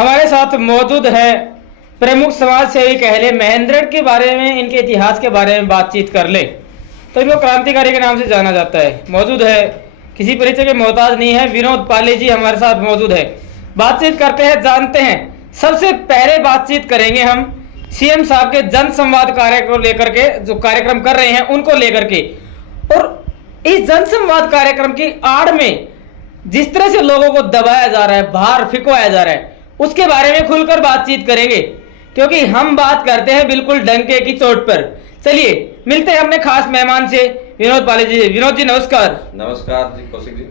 हमारे साथ मौजूद है प्रमुख समाज सेवी कहले महेंद्रगढ़ के बारे में, इनके इतिहास के बारे में बातचीत कर ले तो इनको क्रांतिकारी के नाम से जाना जाता है। मौजूद है, किसी परिचय के मोहताज नहीं है, विनोद पाली जी हमारे साथ मौजूद है। बातचीत करते हैं, जानते हैं। सबसे पहले बातचीत करेंगे हम सीएम साहब के जन संवाद कार्य को लेकर के, जो कार्यक्रम कर रहे हैं उनको लेकर के। और इस जन संवाद कार्यक्रम की आड़ में जिस तरह से लोगों को दबाया जा रहा है, बाहर फिकवाया जा रहा है, उसके बारे में खुलकर बातचीत करेंगे, क्योंकि हम बात करते हैं बिल्कुल डंके की चोट पर। चलिए मिलते हैं अपने खास मेहमान से, विनोद पाली जी। विनोद जी नमस्कार। नमस्कार जी, कौशिक जी।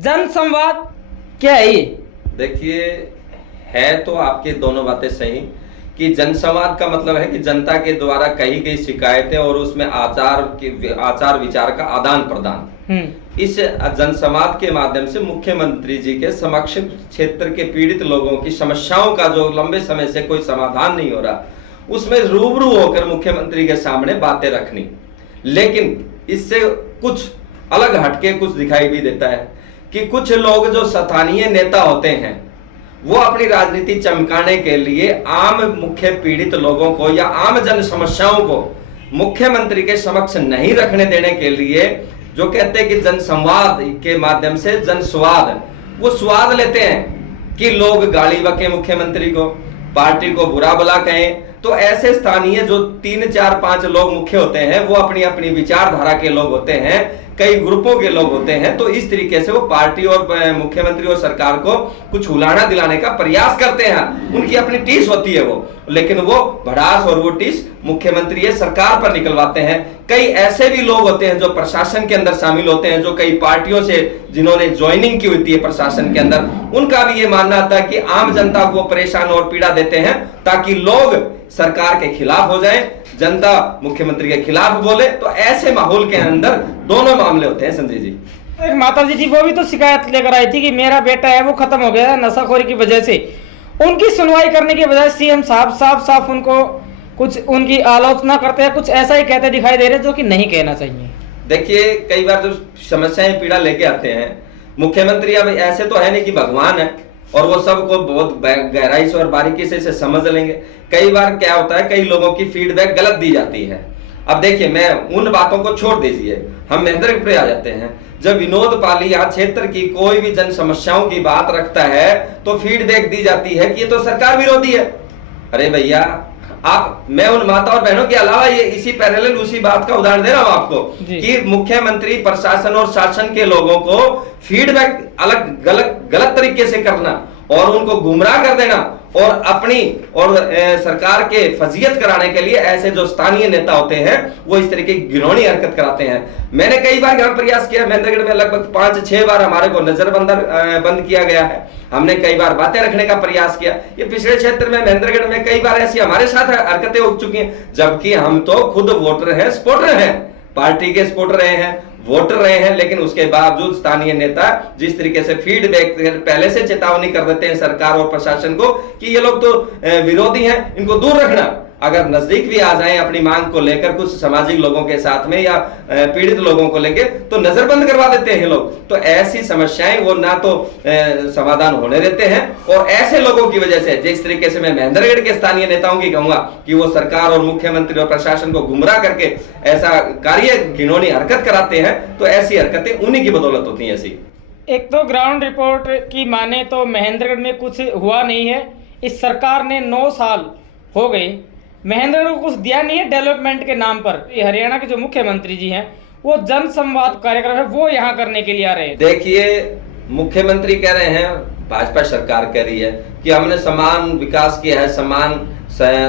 जन संवाद क्या है ये? देखिए, है तो आपके दोनों बातें सही कि जनसंवाद का मतलब है कि जनता के द्वारा कही गई शिकायतें और उसमें आचार विचार का आदान प्रदान। इस जनसंवाद के माध्यम से मुख्यमंत्री जी के समक्ष क्षेत्र के पीड़ित लोगों की समस्याओं का जो लंबे समय से कोई समाधान नहीं हो रहा, उसमें रूबरू होकर मुख्यमंत्री के सामने बातें रखनी। लेकिन इससे कुछ अलग हटके कुछ दिखाई भी देता है कि कुछ लोग जो स्थानीय नेता होते हैं वो अपनी राजनीति चमकाने के लिए आम मुख्य पीड़ित लोगों को या आम जन समस्याओं को मुख्यमंत्री के समक्ष नहीं रखने देने के लिए जो कहते हैं कि जन संवाद के माध्यम से जन स्वाद, वो स्वाद लेते हैं कि लोग गाली बके मुख्यमंत्री को, पार्टी को बुरा भला कहें। तो ऐसे स्थानीय जो 3, 4, 5 लोग मुख्य होते हैं वो अपनी अपनी विचारधारा के लोग होते हैं, कई ग्रुपों के लोग होते हैं। तो इस तरीके से वो पार्टी और मुख्यमंत्री और सरकार को कुछ उलाना दिलाने का प्रयास करते हैं। उनकी अपनी टीस होती है वो, लेकिन वो भड़ास और वो टीस मुख्यमंत्री या सरकार पर निकलवाते हैं। कई ऐसे भी लोग होते हैं जो प्रशासन के अंदर शामिल होते हैं, जो कई पार्टियों से जिन्होंने ज्वाइनिंग की होती है प्रशासन के अंदर, उनका भी ये मानना था कि आम जनता को परेशान और पीड़ा देते हैं ताकि लोग सरकार के खिलाफ हो जाएं, जनता मुख्यमंत्री के खिलाफ बोले। तो ऐसे माहौल के अंदर दोनों मामले होते हैं। संजय जी, एक माता जी थी, वो भी तो शिकायत लेकर आई थी कि मेरा बेटा है वो खत्म हो गया नशाखोरी की वजह से। उनकी सुनवाई करने के बजाय सीएम साहब साफ उनको कुछ उनकी आलोचना करते हैं, कुछ ऐसा ही कहते दिखाई दे रहे जो कि नहीं कहना चाहिए। देखिए, कई बार जो समस्याएं पीड़ा लेके आते हैं मुख्यमंत्री, अब ऐसे तो है नहीं कि भगवान है और वो सबको बहुत गहराई से और बारीकी से इसे समझ लेंगे। कई बार क्या होता है, कई लोगों की फीडबैक गलत दी जाती है। अब देखिए, मैं उन बातों को छोड़ दीजिए, हम महेंद्रगढ़ पे आ जाते हैं। जब विनोद पाली यहाँ क्षेत्र की कोई भी जन समस्याओं की बात रखता है तो फीडबैक दी जाती है कि ये तो सरकार विरोधी है। अरे भैया, मैं उन माता और बहनों के अलावा ये इसी पैरेलल उसी बात का उदाहरण दे रहा हूं आपको कि मुख्यमंत्री प्रशासन और शासन के लोगों को फीडबैक अलग गलत तरीके से करना और उनको गुमराह कर देना और अपनी और सरकार के फजीयत कराने के लिए ऐसे जो स्थानीय नेता होते हैं वो इस तरीके की घिनौनी हरकत कराते हैं। मैंने कई बार यहाँ प्रयास किया, महेंद्रगढ़ में लगभग 5-6 बार हमारे को नजरबंद किया गया है। हमने कई बार बातें रखने का प्रयास किया। ये पिछले क्षेत्र में महेंद्रगढ़ में कई बार ऐसी हमारे साथ हरकतें हो चुकी हैं, जबकि हम तो खुद वोटर हैं, सपोर्टर हैं, पार्टी के सपोर्टर रहे हैं, वोटर रहे हैं। लेकिन उसके बावजूद स्थानीय नेता जिस तरीके से फीडबैक पहले से चेतावनी कर देते हैं सरकार और प्रशासन को कि ये लोग तो विरोधी हैं, इनको दूर रखना। अगर नजदीक भी आ जाएं अपनी मांग को लेकर कुछ सामाजिक लोगों के साथ में या पीड़ित लोगों को लेकर, तो नजरबंद करवा देते हैं लोग। तो ऐसी समस्याएं वो ना तो समाधान होने देते हैं और ऐसे लोगों की वजह से, जिस तरीके से मैं महेंद्रगढ़ के स्थानीय नेताओं की कहूंगा कि वो सरकार और मुख्यमंत्री और प्रशासन को गुमराह करके ऐसा कार्य घिनौनी हरकत कराते हैं, तो ऐसी हरकतें उन्हीं की बदौलत होती हैं। ऐसी एक तो ग्राउंड रिपोर्ट की माने तो महेंद्रगढ़ में कुछ हुआ नहीं है। इस सरकार ने 9 साल हो गए, महेंद्रगढ़ को कुछ दिया नहीं है डेवलपमेंट के नाम पर। हरियाणा के जो मुख्यमंत्री जी हैं वो जन संवाद कार्यक्रम है वो यहाँ करने के लिए आ रहे हैं। देखिए, मुख्यमंत्री कह रहे हैं, भाजपा सरकार कह रही है कि हमने समान विकास किया है, समान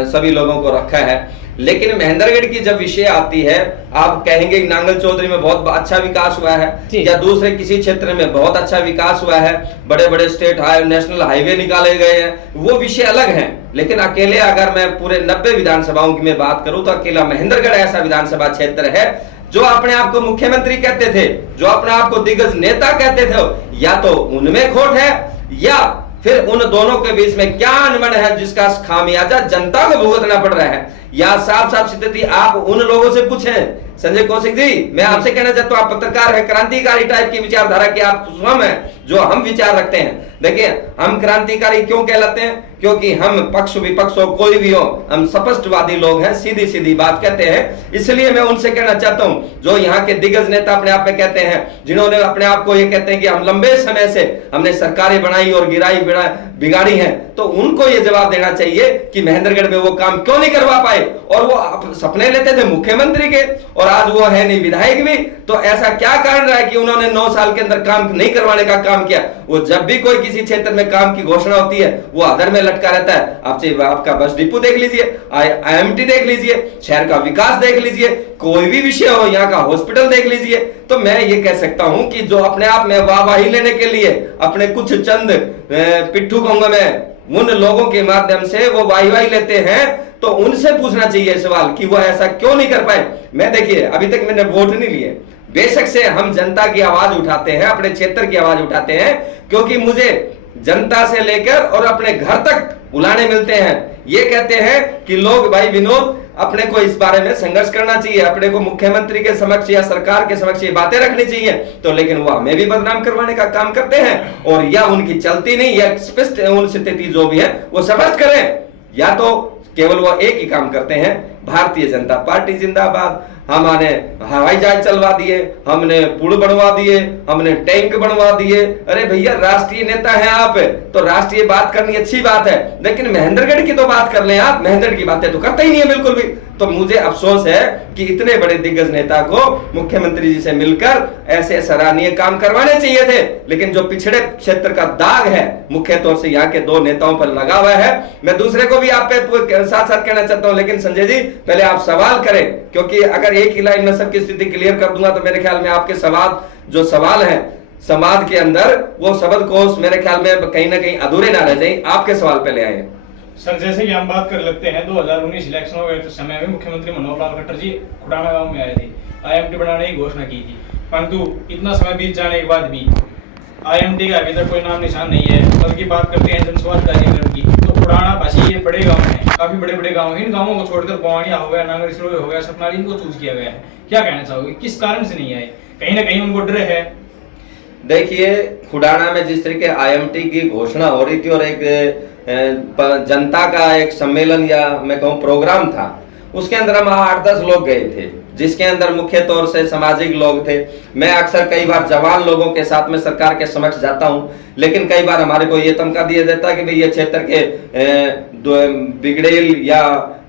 सभी लोगों को रखा है। लेकिन महेंद्रगढ़ की जब विषय आती है, आप कहेंगे नांगल चौधरी में बहुत अच्छा विकास हुआ है या दूसरे किसी क्षेत्र में बहुत अच्छा विकास हुआ है, बड़े बड़े स्टेट नेशनल हाईवे निकाले गए हैं, वो विषय अलग हैं। लेकिन अकेले अगर मैं पूरे 90 विधानसभाओं की मैं बात करूं तो अकेला महेंद्रगढ़ ऐसा विधानसभा क्षेत्र है जो अपने आप को मुख्यमंत्री कहते थे, जो अपने आप को दिग्गज नेता कहते थे, या तो उनमें खोट है या फिर उन दोनों के बीच में क्या अनबन है जिसका खामियाजा जनता को भुगतना पड़ रहा है। या साफ स्थिति आप उन लोगों से पूछें। संजय कौशिक जी, मैं आपसे कहना चाहता हूँ, आप पत्रकार है, क्रांतिकारी टाइप की विचारधारा के आप स्वयं हैं, जो हम विचार रखते हैं। देखिए, हम क्रांतिकारी क्यों कहलाते हैं? क्योंकि हम पक्ष विपक्ष हो, कोई भी हो, हम स्पष्टवादी लोग हैं, सीधी सीधी बात कहते हैं। इसलिए मैं उनसे कहना चाहता हूं, जो यहाँ के दिग्गज नेता अपने आप में कहते हैं, जिन्होंने अपने आप को ये कहते हैं कि हम लंबे समय से हमने सरकारें बनाई और गिराई बिगाड़ी है, तो उनको ये जवाब देना चाहिए कि महेंद्रगढ़ में वो काम क्यों नहीं करवा पाए। और वो सपने लेते थे मुख्यमंत्री के, और आज वो है नहीं विधायक भी। तो ऐसा क्या कारण रहा है कि उन्होंने 9 साल के अंदर काम नहीं करवाने का काम किया? वो जब भी कोई किसी क्षेत्र में काम की घोषणा होती है, वो अधर में लटका रहता है। आपका बस डिपो देख लीजिए, IMT देख लीजिए, शहर का विकास देख लीजिए, कोई भी विषय हो, यहाँ का हॉस्पिटल देख लीजिए। तो मैं ये कह सकता हूं कि जो अपने आप में वाहवाही लेने के लिए अपने कुछ चंद पिट्ठू कहूंगा मैं, उन लोगों के माध्यम से वो वाही लेते हैं, तो उनसे पूछना चाहिए सवाल कि वो ऐसा क्यों नहीं कर पाए। मैं देखिए, अभी तक मैंने वोट नहीं लिए, बेशक से हम जनता की आवाज उठाते हैं, अपने क्षेत्र की आवाज उठाते हैं, क्योंकि मुझे जनता से लेकर और अपने घर तक बुलाने मिलते हैं। ये कहते हैं कि लोग, भाई विनोद, अपने को इस बारे में संघर्ष करना चाहिए, अपने को मुख्यमंत्री के समक्ष या सरकार के समक्ष ये बातें रखनी चाहिए। तो लेकिन वो हमें भी बदनाम करवाने का काम करते हैं, और या उनकी चलती नहीं, या स्पष्ट उन स्थिति जो भी है वो स्पष्ट करें, या तो केवल वो एक ही काम करते हैं, भारतीय जनता पार्टी जिंदाबाद, हमने हवाई जहाज चलवा दिए, हमने पुल बनवा दिए, हमने टैंक बनवा दिए। अरे भैया, राष्ट्रीय नेता हैं आप, तो राष्ट्रीय बात करनी अच्छी बात है, लेकिन महेंद्रगढ़ की तो बात कर लें आप। महेंद्रगढ़ की बातें तो करते ही नहीं है बिल्कुल भी। तो मुझे अफसोस है कि इतने बड़े दिग्गज नेता को मुख्यमंत्री जी से मिलकर ऐसे सराहनीय काम करवाने चाहिए थे, लेकिन जो पिछड़े क्षेत्र का दाग है मुख्य तौर से यहाँ के 2 नेताओं पर लगा हुआ है। मैं दूसरे को भी आप पे साथ साथ कहना चाहता हूं, लेकिन संजय जी पहले आप सवाल करें, क्योंकि अगर एक ही लाइन में सबकी स्थिति क्लियर कर दूंगा तो मेरे ख्याल में आपके सवाल है समाज के अंदर, वो शब्द कोश मेरे ख्याल में कहीं ना कहीं अधूरे ना रह जाए। आपके सवाल पहले आए। सर, जैसे कि हम बात कर लेते हैं 2019 इलेक्शन हो गए तो समय में मुख्यमंत्री मनोहर लाल खट्टर जी खुडाना गांव में आए थे, IMT बनाने की घोषणा की थी, परंतु इतना समय बीत जाने के बाद भी IMT का अभी तक कोई नाम निशान नहीं है। बल्कि बात करते हैं जनस्वास्थ्य कार्यक्रम की, तो खुडाना भाषी ये बड़े गाँव हैं, काफी बड़े बड़े गाँव हैं। इन गाँवों को छोड़कर बवानिया हो गया, नांगरसिरोय हो गया, सतनाली, इनको चूज किया गया है। क्या कहना चाहोगे, किस कारण से नहीं आए? कहीं ना कहीं उनको डर है। देखिए, खुडाना में जिस तरीके IMT की घोषणा हो रही थी और एक जनता का एक सम्मेलन या मैं कहूँ प्रोग्राम था, उसके अंदर हम 8-10 लोग गए थे, जिसके अंदर मुख्य तौर से सामाजिक लोग थे। मैं अक्सर कई बार जवान लोगों के साथ में सरकार के समक्ष जाता हूं, लेकिन कई बार हमारे को ये तमका दिया जाता है कि भाई ये क्षेत्र के बिगड़ेल या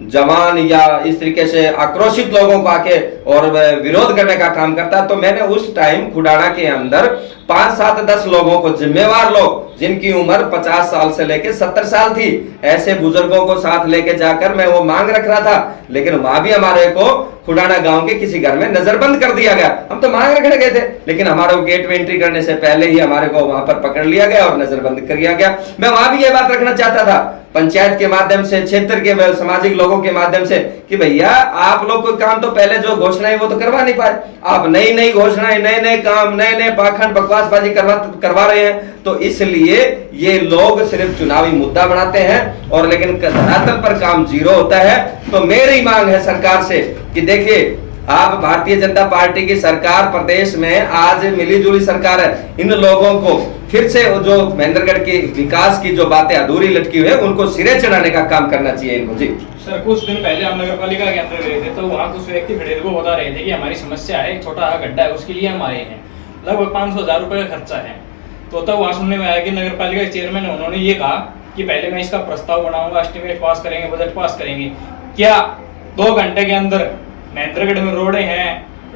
जवान या इस तरीके से आक्रोशित लोगों को आके और विरोध करने का काम करता है। तो मैंने उस टाइम खुडाना के अंदर 5, 7, 10 लोगों को, जिम्मेवार लोग जिनकी उम्र 50 साल से लेकर 70 साल थी, ऐसे बुजुर्गों को साथ लेके जाकर मैं वो मांग रख रहा था, लेकिन वहां भी हमारे को खुडाना गांव के किसी घर में नजरबंद कर दिया गया। हम तो मांग रखने गए थे, लेकिन हमारे को गेट में एंट्री करने से पहले ही हमारे को वहां पर पकड़ लिया गया और नजरबंद कर दिया गया। मैं वहां भी ये बात रखना चाहता था, पंचायत के माध्यम से, क्षेत्र के सामाजिक लोगों के माध्यम से, कि भैया आप लोग कोई काम तो पहले जो घोषणाएं वो तो करवा नहीं पाए, आप नई नई घोषणाएं, नए नए काम, नए नए पाखंड बकवासबाजी करवा रहे हैं। तो इसलिए ये लोग सिर्फ चुनावी मुद्दा बनाते हैं, और लेकिन धरातल पर काम जीरो होता है। तो मेरी मांग है सरकार से कि देखिए, आप भारतीय जनता पार्टी की सरकार प्रदेश में आज मिलीजुली सरकार है, इन लोगों को फिर से जो महेंद्रगढ़ के विकास की जो बातें अधूरी लटकी हुई है उनको सिरे चढ़ाने का काम करना चाहिए इनको। जी सर, कुछ दिन पहले हम नगर पालिका के अंदर गए थे, तो वहाँ कुछ व्यक्ति खड़े थे, वो बता रहे थे कि हमारी समस्या है, एक छोटा गड्ढा है, उसके लिए हम आए हैं, लगभग 500,000 रुपए का खर्चा है। तो तब वहाँ सुनने में आया कि नगर पालिका के चेयरमैन है, उन्होंने ये कहा कि पहले मैं इसका प्रस्ताव बनाऊंगा, एस्टिमेट पास करेंगे, बजट पास करेंगे। क्या 2 घंटे के अंदर महेंद्रगढ़ में रोडें हैं,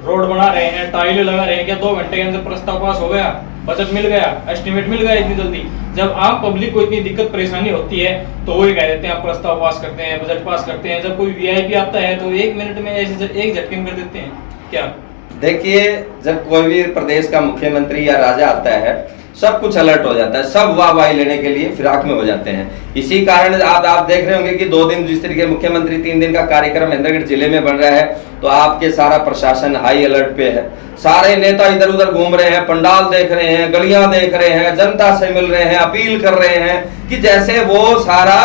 रोड बना रहे हैं, टाइलें लगा रहे हैं, क्या 2 घंटे के अंदर प्रस्ताव पास हो गया, बजट मिल गया, एस्टिमेट मिल गया इतनी जल्दी? जब आम पब्लिक को इतनी दिक्कत परेशानी होती है तो वो ये कह देते हैं आप प्रस्ताव पास करते हैं, बजट पास करते हैं। जब कोई VIP आता है तो 1 मिनट में ऐसे एक झटके में कर देते हैं। क्या देखिए, जब कोई भी प्रदेश का मुख्यमंत्री या राजा आता है, सब कुछ अलर्ट हो जाता है, सब वाहवाही लेने के लिए फिराक में हो जाते हैं। इसी कारण आप देख रहे होंगे कि 2 दिन जिस तरीके मुख्यमंत्री 3 दिन का कार्यक्रम महेंद्रगढ़ जिले में बन रहा है, तो आपके सारा प्रशासन हाई अलर्ट पे है। सारे नेता इधर उधर घूम रहे हैं, पंडाल देख रहे हैं, गलियां देख रहे हैं, जनता से मिल रहे हैं, अपील कर रहे हैं कि जैसे वो सारा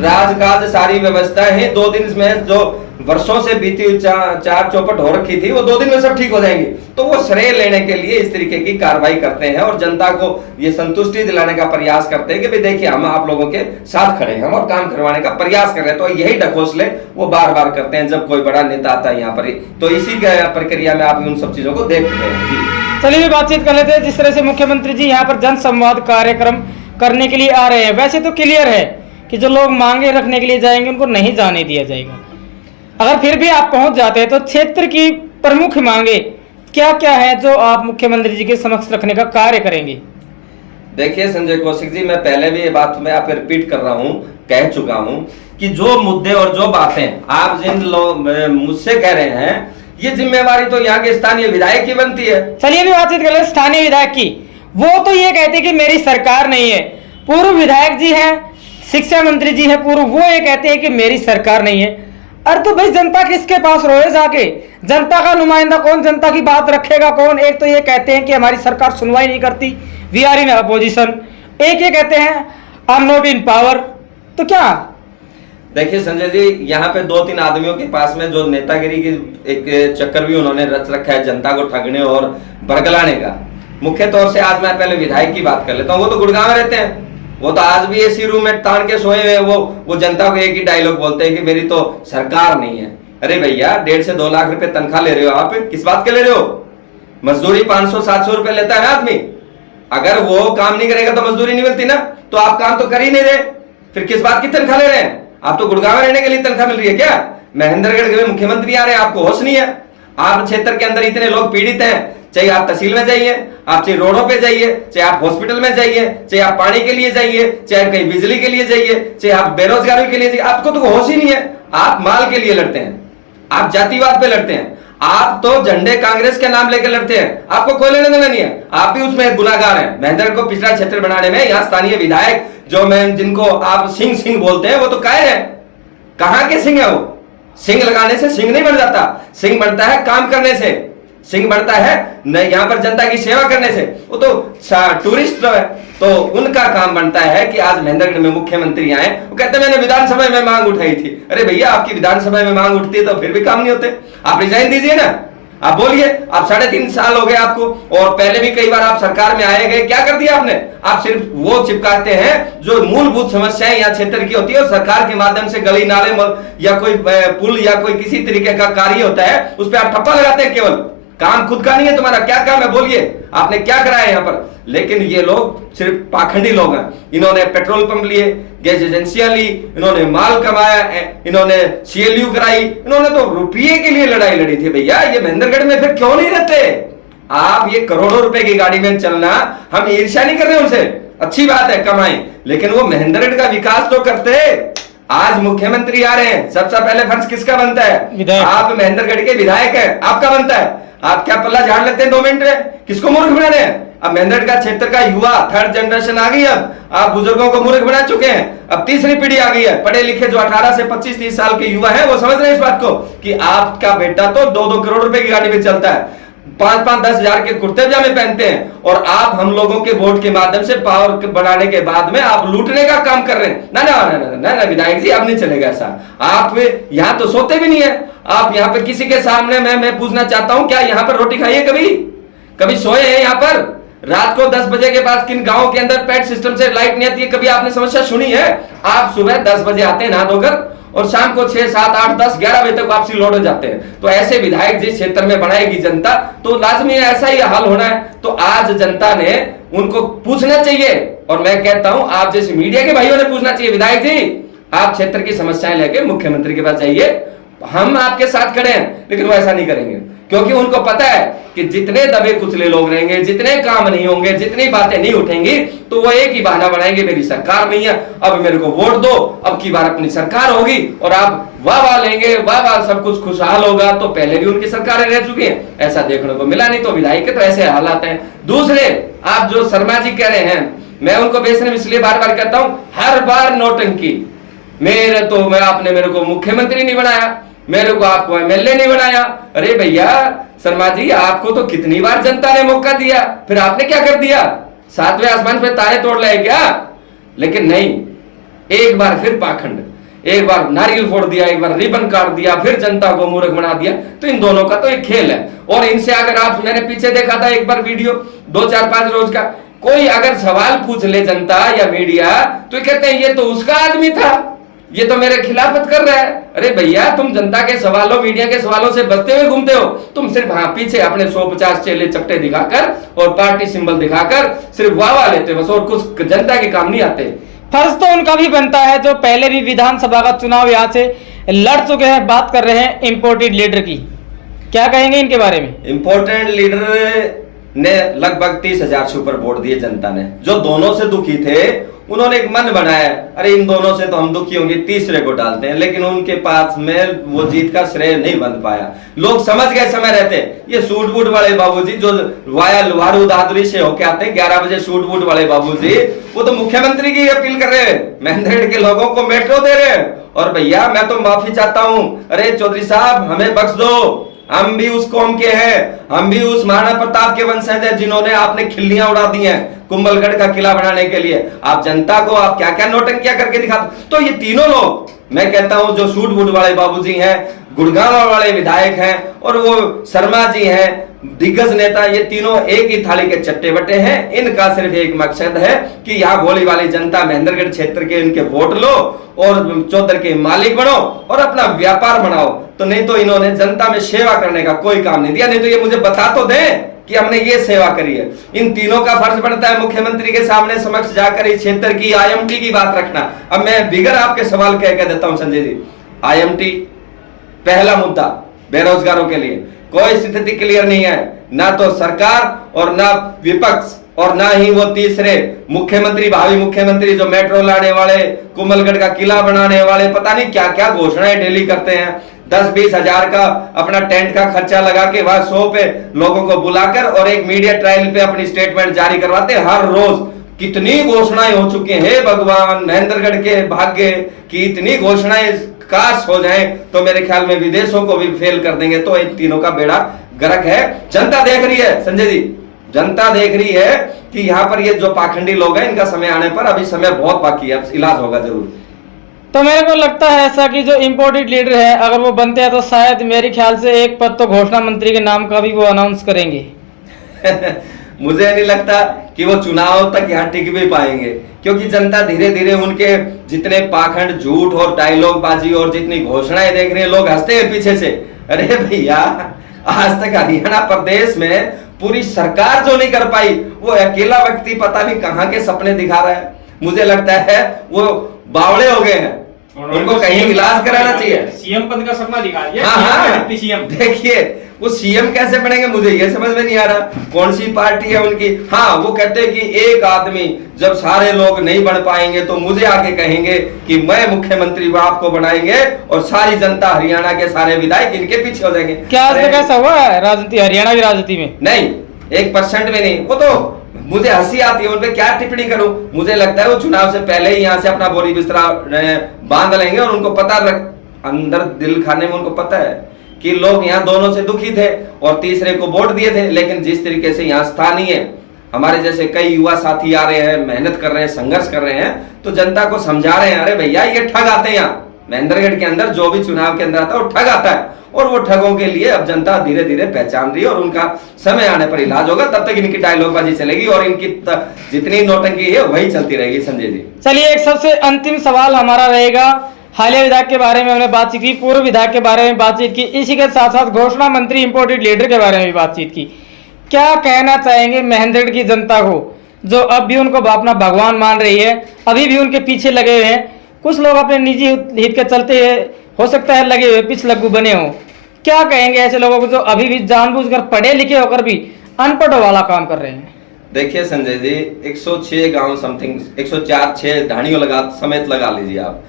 राजकाज, सारी व्यवस्था है 2 दिन में जो वर्षों से बीती हुई चार चौपट हो रखी थी, वो 2 दिन में सब ठीक हो जाएंगी। तो वो श्रेय लेने के लिए इस तरीके की कार्रवाई करते हैं और जनता को ये संतुष्टि दिलाने का प्रयास करते हैं कि भाई देखिए हम आप लोगों के साथ खड़े हैं और काम करवाने का प्रयास कर रहे हैं। तो यही ढकोसले वो बार बार करते हैं जब कोई बड़ा नेता आता है यहाँ पर। तो इसी प्रक्रिया में आप उन सब चीजों को देख रहे हैं। जी चलिए बातचीत कर लेते हैं। जिस तरह से मुख्यमंत्री जी यहाँ पर जन संवाद कार्यक्रम करने के लिए आ रहे हैं, वैसे तो क्लियर है कि जो लोग मांगे रखने के लिए जाएंगे उनको नहीं जाने दिया जाएगा। अगर फिर भी आप पहुंच जाते हैं तो क्षेत्र की प्रमुख मांगे क्या क्या है जो आप मुख्यमंत्री जी के समक्ष रखने का कार्य करेंगे? देखिए संजय कौशिक जी, मैं पहले भी ये बात मैं आप रिपीट कर रहा हूं, कह चुका हूं कि जो मुद्दे और जो बातें आप जिन लोग मुझसे कह रहे हैं, ये जिम्मेवारी तो यहाँ के स्थानीय विधायक की बनती है। चलिए भी बातचीत कर ले स्थानीय विधायक की। वो तो ये कहते कि मेरी सरकार नहीं है। पूर्व विधायक जी हैं, शिक्षा मंत्री जी है पूर्व, वो ये कहते हैं कि मेरी सरकार नहीं है। अरे तो भाई जनता किसके पास रोए जाके? जनता का नुमाइंदा कौन? जनता की बात रखेगा कौन? एक तो ये कहते हैं कि हमारी सरकार सुनवाई नहीं करती, वी आर इन अपोजिशन। एक ये कहते हैं I am not in power. तो क्या देखिए संजय जी, यहाँ पे 2-3 आदमियों के पास में जो नेतागिरी की एक चक्कर भी उन्होंने रच रखा है जनता को ठगने और बरगलाने का। मुख्य तौर से आज मैं पहले विधायक की बात कर लेता हूँ। वो तो गुड़गांव में रहते हैं, वो तो आज भी एसी रूम में तान के सोए हुए। वो जनता को एक ही डायलॉग बोलते हैं कि मेरी तो सरकार नहीं है। अरे भैया 1.5 से 2 लाख रुपए तनख्वाह ले रहे हो आप, किस बात के ले रहे हो? मजदूरी 500-700 रुपए लेता है ना आदमी। अगर वो काम नहीं करेगा तो मजदूरी नहीं मिलती ना, तो आप काम तो कर ही नहीं रहे, फिर किस बात की तनख्वाह ले रहे हैं? आप तो गुड़गांव में रहने के लिए तनख्वाह मिल रही है क्या? महेंद्रगढ़ के मुख्यमंत्री आ रहे हैं, आपको होश नहीं है? आप क्षेत्र के अंदर इतने लोग पीड़ित हैं, चाहे आप तहसील में जाइए, आप चाहे रोडों पे जाइए, चाहे आप हॉस्पिटल में जाइए, चाहे आप पानी के लिए जाइए, चाहे कहीं बिजली के लिए जाइए, चाहे आप बेरोजगारी के लिए जाइए, आपको तो होश ही नहीं है। आप माल के लिए लड़ते हैं, आप जातिवाद पे लड़ते हैं, आप तो झंडे कांग्रेस के नाम लेकर लड़ते हैं। आपको कोई लेना देना नहीं है, आप भी उसमें गुनाहगार हैं। महेंद्रगढ़ को पिछड़ा क्षेत्र बनाने में यहाँ स्थानीय विधायक जो मैं जिनको आप सिंह सिंह बोलते हैं, वो तो कायर है। कहां के सिंह है वो? सिंह लगाने से सिंह नहीं बन जाता, सिंह बनता है काम करने से, सिंह बढ़ता है यहाँ पर जनता की सेवा करने से। वो तो टूरिस्ट है, तो उनका काम बनता है कि आज महेंद्रगढ़ में मुख्यमंत्री आए, वो कहते हैं मैंने विधानसभा में मांग उठाई थी। अरे भैया आपकी विधानसभा में मांग उठती है तो फिर भी काम नहीं होते, आप रिजाइन दीजिए ना, आप बोलिए। आप 3.5 साल हो गए आपको, और पहले भी कई बार आप सरकार में आए गए, क्या कर दिया आपने? आप सिर्फ वो चिपकाते हैं जो मूलभूत समस्याएं यहाँ क्षेत्र की होती है, और सरकार के माध्यम से गली नाले या कोई पुल या कोई किसी तरीके का कार्य होता है उस पर आप ठप्पा लगाते हैं। केवल काम खुद का नहीं है तुम्हारा, क्या काम है बोलिए, आपने क्या कराया यहाँ पर? लेकिन ये लोग सिर्फ पाखंडी लोग हैं। इन्होंने पेट्रोल पंप लिए, गैस एजेंसियां ली, इन्होंने माल कमाया, इन्होंने CLU कराई, इन्होंने तो रुपये के लिए लड़ाई लड़ी थी। भैया ये महेंद्रगढ़ में फिर क्यों नहीं रहते आप? ये करोड़ों रुपए की गाड़ी में चलना, हम ईर्ष्या नहीं कर रहे उनसे, अच्छी बात है कमाएं, लेकिन वो महेंद्रगढ़ का विकास तो करते। आज मुख्यमंत्री आ रहे हैं, सबसे पहले फर्ज किसका बनता है? आप महेंद्रगढ़ के विधायक हैं, आपका बनता है। आप क्या पल्ला झाड़ लेते हैं 2 मिनट में? किसको मूर्ख बना रहे हैं? अब महेंद्रगढ़ का क्षेत्र का युवा 3rd जनरेशन आ गई, अब आप बुजुर्गों को मूर्ख बना चुके हैं, अब 3री पीढ़ी आ गई है। पढ़े लिखे जो 18 से 25-30 साल के युवा हैं वो समझ रहे हैं इस बात को कि आपका बेटा तो 2-2 करोड़ रुपए की गाड़ी में चलता है, 5-5-10 हजार के कुर्ते पजामे पहनते हैं, और आप हम लोगों के वोट के माध्यम से पावर बनाने के बाद में आप लूटने का काम कर रहे हैं। ना ना ना ना ना, ना विधायक जी अब नहीं चलेगा ऐसा। आप यहाँ तो सोते भी नहीं है, आप यहाँ पे किसी के सामने मैं पूछना चाहता हूं, क्या यहाँ पर रोटी खाई है? कभी सोए हैं यहाँ पर? रात को 10 बजे के बाद किन गांव के अंदर पैड सिस्टम से लाइट नहीं आती है, कभी आपने समस्या सुनी है? आप सुबह 10 बजे आते हैं नहा धोकर, और शाम को 6, 7, 8, 10, 11 बजे तक वापसी लौट जाते हैं। तो ऐसे विधायक जिस क्षेत्र में बनाएगी जनता, तो लाजमी ऐसा ही हाल होना है। तो आज जनता ने उनको पूछना चाहिए, और मैं कहता हूं आप जैसे मीडिया के भाइयों ने पूछना चाहिए, विधायक जी आप क्षेत्र की समस्याएं लेके मुख्यमंत्री के पास जाइए, हम आपके साथ खड़े हैं। लेकिन वो ऐसा नहीं करेंगे, क्योंकि उनको पता है कि जितने दबे कुचले लोग रहेंगे, जितने काम नहीं होंगे, जितनी बातें नहीं उठेंगी, तो वो एक ही बहाना बनाएंगे, मेरी सरकार नहीं है, अब मेरे को वोट दो, अब की बार अपनी सरकार होगी, और आप वाह लेंगे, वाह सब कुछ खुशहाल होगा। तो पहले भी उनकी सरकारें रह चुकी हैं, ऐसा देखने को मिला नहीं। तो विधायक के तो ऐसे हालात हैं। दूसरे आप जो शर्मा जी कह रहे हैं, मैं उनको बेशर्म इसलिए बार बार कहता हूं, हर बार नौटंकी, आपने मेरे को मुख्यमंत्री नहीं बनाया, मेरे को आपको MLA नहीं बनाया। अरे भैया शर्मा जी, आपको तो कितनी बार जनता ने मौका दिया, फिर आपने क्या कर दिया? 7वें आसमान पे तारे तोड़ लाए क्या? लेकिन नहीं, एक बार फिर पाखंड, एक बार नारियल फोड़ दिया, एक बार रिबन काट दिया, फिर जनता को मूर्ख बना दिया। तो इन दोनों का तो एक खेल है। और इनसे अगर आप, मैंने पीछे देखा था एक बार वीडियो 2-4-5 रोज का, कोई अगर सवाल पूछ ले जनता या मीडिया तो कहते हैं ये तो उसका आदमी था, ये तो मेरे खिलाफत कर रहा है। अरे भैया, तुम जनता के सवालों, मीडिया के सवालों से बचते हुए घूमते हो। तुम सिर्फ पीछे अपने 150 चेले चपटे दिखाकर और पार्टी सिंबल दिखाकर सिर्फ वाह लेते हो बस, और कुछ जनता के काम नहीं आते। फर्ज तो उनका भी बनता है जो पहले भी विधानसभा का चुनाव यहाँ से लड़ चुके हैं। बात कर रहे हैं इम्पोर्टेड लीडर की, क्या कहेंगे इनके बारे में? इम्पोर्टेंट लीडर ने लगभग 30,000 से ऊपर वोट दिए जनता ने। जो दोनों से दुखी थे उन्होंने एक मन बनाया, अरे इन दोनों से तो हम दुखी होंगे, तीसरे को डालते हैं। लेकिन उनके पास में वो जीत का श्रेय नहीं बन पाया। लोग समझ गए समय रहते, ये सूट बूट वाले बाबूजी जो वाया लुहारू दादरी से होके आते हैं 11 बजे, सूट बूट वाले बाबूजी वो तो मुख्यमंत्री की अपील कर रहे हैं, महेंद्रगढ़ के लोगों को मेट्रो दे रहे हैं। और भैया मैं तो माफी चाहता हूं, अरे चौधरी साहब हमें बख्श दो, हम भी उस कौम के हैं, हम भी उस महाराणा प्रताप के वंशज हैं जिन्होंने आपने खिल्लियां उड़ा दी हैं कुंभलगढ़ का किला बनाने के लिए। आप जनता को आप क्या क्या नौटंकियां करके दिखाते। तो ये तीनों लोग, मैं कहता हूं जो सूट बूट वाले बाबूजी हैं, गुड़गांव वाले विधायक हैं और वो शर्मा जी हैं दिग्गज नेता, ये तीनों एक ही थाली के चट्टे बट्टे हैं। इनका सिर्फ एक मकसद है कि यहाँ भोली वाली जनता महेंद्रगढ़ क्षेत्र के इनके वोट लो और चौधर के मालिक बनो और अपना व्यापार बनाओ। तो नहीं तो इन्होंने जनता में सेवा करने का कोई काम नहीं दिया। नहीं तो ये मुझे बता तो दें कि हमने ये सेवा करी है। इन तीनों का फर्ज बनता है मुख्यमंत्री के सामने समक्ष जाकर इस क्षेत्र की IMT की बात रखना। अब मैं बिगर आपके सवाल कह देता हूं संजय जी, IMT पहला मुद्दा बेरोजगारों के लिए कोई स्थिति क्लियर नहीं है, ना तो सरकार और ना विपक्ष और ना ही वो तीसरे मुख्यमंत्री, भावी मुख्यमंत्री जो मेट्रो लाने वाले, कुंभलगढ़ का किला बनाने वाले, पता नहीं क्या क्या घोषणाएं डेली करते हैं। 10-20 हजार का अपना टेंट का खर्चा लगा के वहां 100 पे लोगों को बुलाकर और एक मीडिया ट्रायल पे अपनी स्टेटमेंट जारी करवाते हैं हर रोज। कितनी घोषणाएं हो चुकी हैं भगवान, महेंद्रगढ़ के भाग्य की इतनी घोषणाएं काश हो जाए तो मेरे ख्याल में विदेशों को भी फेल कर देंगे। तो इन तीनों का बेड़ा गर्क है। जनता देख रही है संजय जी, जनता देख रही है कि यहाँ पर ये जो पाखंडी लोग हैं इनका समय आने पर, अभी समय बहुत बाकी है, इलाज होगा जरूर। तो मेरे को लगता है ऐसा कि जो इम्पोर्टेड लीडर है अगर वो बनते हैं तो शायद मेरे ख्याल से एक पद तो घोषणा मंत्री के नाम का भी वो अनाउंस करेंगे। मुझे नहीं लगता कि वो चुनाव तक यहाँ टिक भी पाएंगे, क्योंकि जनता धीरे धीरे उनके जितने पाखंड, झूठ और डायलॉग बाजी और जितनी घोषणाएं देख रहे हैं, लोग हंसते हैं पीछे से। अरे भैया, आज तक हरियाणा प्रदेश में पूरी सरकार जो नहीं कर पाई, वो अकेला व्यक्ति पता नहीं कहां के सपने दिखा रहा है। मुझे लगता है वो बावड़े हो गए हैं, उनको कहीं इलाज कराना चाहिए। सीएम पद का सपना दिखा दिया। हाँ, सीएम देखिए वो सीएम कैसे बनेंगे मुझे ये समझ में नहीं आ रहा, कौन सी पार्टी है उनकी। हाँ, वो कहते हैं कि एक आदमी जब सारे लोग नहीं बन पाएंगे तो मुझे आके कहेंगे कि मैं मुख्यमंत्री आपको बनाएंगे और सारी जनता हरियाणा के सारे विधायक इनके पीछे हो जाएंगे। क्या आज तक ऐसा हुआ है राजनीति, हरियाणा की राजनीति में? नहीं, 1% भी नहीं। वो तो मुझे हंसी आती है, उन पे क्या टिप्पणी करूं। मुझे लगता है वो चुनाव से पहले ही यहाँ से अपना बोरी बिस्तरा बांध लेंगे और उनको पता अंदर दिल खाने में उनको पता है कि लोग यहाँ दोनों से दुखी थे और तीसरे को वोट दिए थे। लेकिन जिस तरीके से यहाँ स्थानीय हमारे जैसे कई युवा साथी आ रहे हैं, मेहनत कर रहे हैं, संघर्ष कर रहे हैं, तो जनता को समझा रहे हैं, अरे भैया ये ठग आते हैं। यहाँ महेंद्रगढ़ के अंदर जो भी चुनाव के अंदर आता है वो ठग आता है और वो ठगों के लिए अब जनता धीरे धीरे पहचान रही है और उनका समय आने पर इलाज होगा। तब तक इनकी डायलॉगबाजी चलेगी और इनकी जितनी नौटंकी है वही चलती रहेगी। संजय जी, चलिए एक सबसे अंतिम सवाल हमारा रहेगा। हालिया विधायक के बारे में हमने बातचीत की, पूर्व विधायक के बारे में बातचीत की, इसी के साथ साथ घोषणा मंत्री इम्पोर्टेड लीडर के बारे में भी बातचीत की। क्या कहना चाहेंगे महेंद्रगढ़ की जनता को जो अब भी उनको अपना भगवान मान रही है, अभी भी उनके पीछे लगे हुए हैं? कुछ लोग अपने निजी हित के चलते हो सकता है लगे हुए पिछलग्गू बने हो। क्या कहेंगे ऐसे लोगों को जो अभी भी जानबूझकर पढ़े लिखे होकर भी अनपढ़ वाला काम कर रहे हैं? देखिए संजय जी, 106 गांव समथिंग 104-6 ढाणियों लगा समेत लगा लीजिए आप,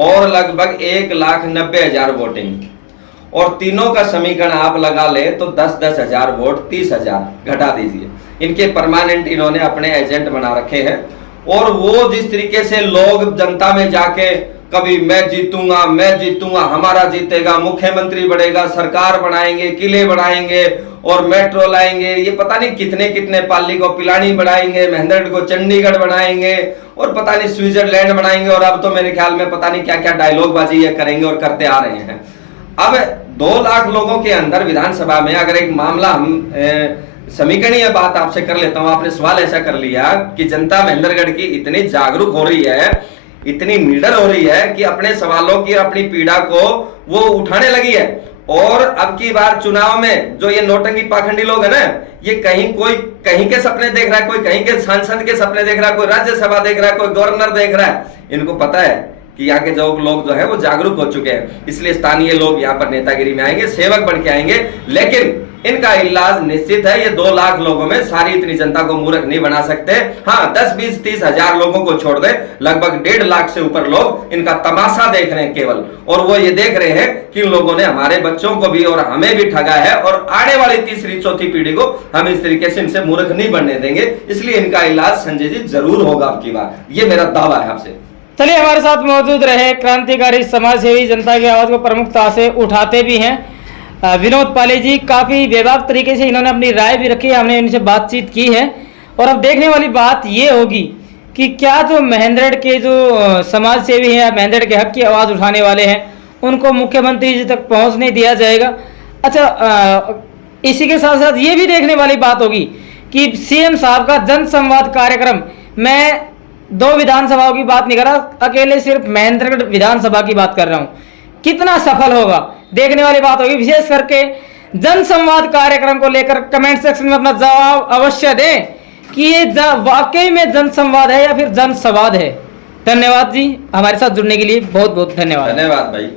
और लगभग 1,90,000 वोटिंग, और तीनों का समीकरण आप लगा ले तो 10-10 हजार वोट, 30,000 घटा दीजिए। इनके परमानेंट इन्होंने अपने एजेंट बना रखे हैं और वो जिस तरीके से लोग जनता में जाके कभी मैं जीतूंगा, हमारा जीतेगा, मुख्यमंत्री बढ़ेगा, सरकार बनाएंगे, किले बनाएंगे और मेट्रो लाएंगे, ये पता नहीं कितने कितने पाली को पिलानी बढ़ाएंगे, महेंद्रगढ़ को चंडीगढ़ बनाएंगे और पता नहीं स्विट्जरलैंड बनाएंगे, और अब तो मेरे ख्याल में पता नहीं क्या क्या डायलॉग बाजी ये करेंगे और करते आ रहे हैं। अब 2 लाख लोगों के अंदर विधानसभा में अगर एक मामला हम समीकरणीय बात आपसे कर लेता हूं, आपने सवाल ऐसा कर लिया कि जनता महेंद्रगढ़ की इतनी जागरूक हो रही है, इतनी निडर हो रही है कि अपने सवालों की, अपनी पीड़ा को वो उठाने लगी है। और अब की बार चुनाव में जो ये नौटंकी पाखंडी लोग है ना, ये कोई कहीं के सपने देख रहा है, कोई कहीं के सांसद के सपने देख रहा है, कोई राज्यसभा देख रहा है, कोई गवर्नर देख रहा है। इनको पता है कि यहाँ के जो लोग जो है वो जागरूक हो चुके हैं, इसलिए स्थानीय लोग यहाँ पर नेतागिरी में आएंगे, सेवक बन के आएंगे। लेकिन इनका इलाज निश्चित है, ये 2 लाख लोगों में सारी इतनी जनता को मूर्ख नहीं बना सकते। हाँ, 10, 20, 30 हजार लोगों को छोड़ दे, लगभग 1.5 लाख से ऊपर लोग इनका तमाशा देख रहे हैं केवल, और वो ये देख रहे हैं कि इन लोगों ने हमारे बच्चों को भी और हमें भी ठगा है, और आने वाली 3री 4थी पीढ़ी को हम इस तरीके से इनसे मूर्ख नहीं बनने देंगे। इसलिए इनका इलाज संजय जी जरूर होगा अब की बार, ये मेरा दावा है आपसे। चलिए, हमारे साथ मौजूद रहे क्रांतिकारी समाजसेवी, जनता की आवाज को प्रमुखता से उठाते भी हैं विनोद पाली जी। काफी बेबाक तरीके से इन्होंने अपनी राय भी रखी है, हमने इनसे बातचीत की है। और अब देखने वाली बात ये होगी कि क्या जो महेंद्रगढ़ के जो समाज सेवी हैं, महेंद्रगढ़ के हक की आवाज़ उठाने वाले हैं, उनको मुख्यमंत्री जी तक पहुंचने दिया जाएगा। अच्छा, इसी के साथ साथ ये भी देखने वाली बात होगी कि सीएम साहब का जन संवाद कार्यक्रम, मैं 2 विधानसभाओं की बात नहीं कर रहा, अकेले सिर्फ महेंद्रगढ़ विधानसभा की बात कर रहा हूँ, कितना सफल होगा देखने वाली बात होगी। विशेष करके जन संवाद कार्यक्रम को लेकर कमेंट सेक्शन में अपना जवाब अवश्य दें कि ये वाकई में जन संवाद है या फिर जन संवाद है। धन्यवाद जी, हमारे साथ जुड़ने के लिए बहुत बहुत धन्यवाद। धन्यवाद भाई।